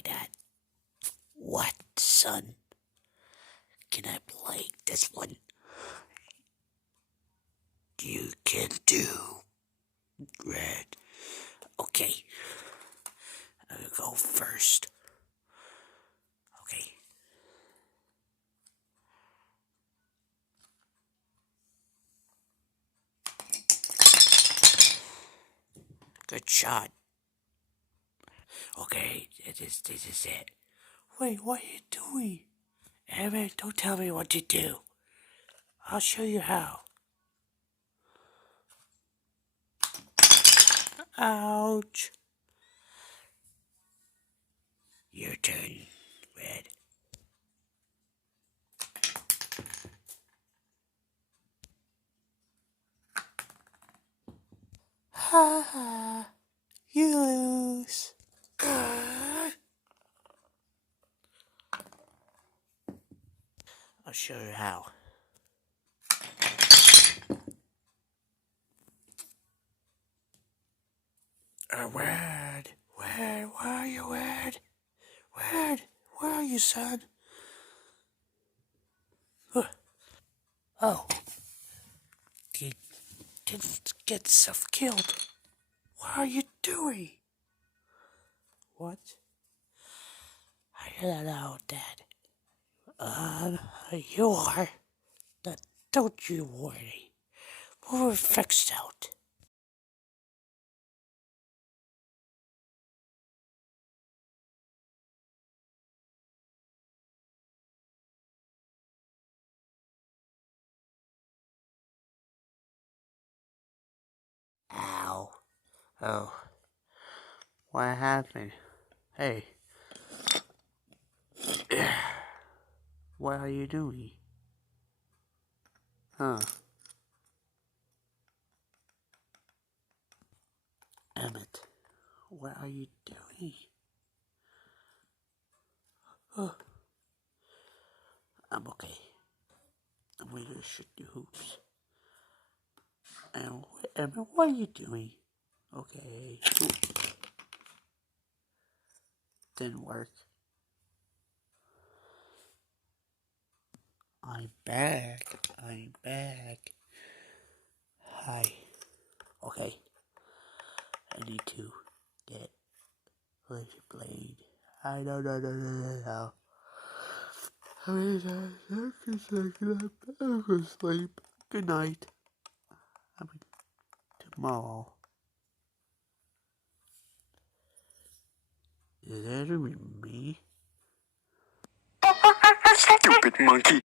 play that. What, son? Can I play this one? You can do, Red. Okay. I'll go first. Okay. Good shot. Okay, this is it. Wait, what are you doing? Emmett, don't tell me what to do. I'll show you how. Ouch. Your turn, Red. Ha ha. You lose. I'll show you how. Red, where are you, Red? Where are you, son? Oh, you didn't get yourself killed. What are you doing? What? I don't know, Dad. You are. Don't you worry. We'll fix out. Ow. Oh. What happened? Hey. What are you doing? Huh? Emmett, what are you doing? Oh, I'm okay. I'm going to shoot the hoops. And Emmett, what are you doing? Okay. Didn't work. I'm back. Hi. Okay. I need to get Laser Blade. I don't know. How many times I can I'm gonna sleep. Good night. I mean, tomorrow. Is that me? Stupid monkey.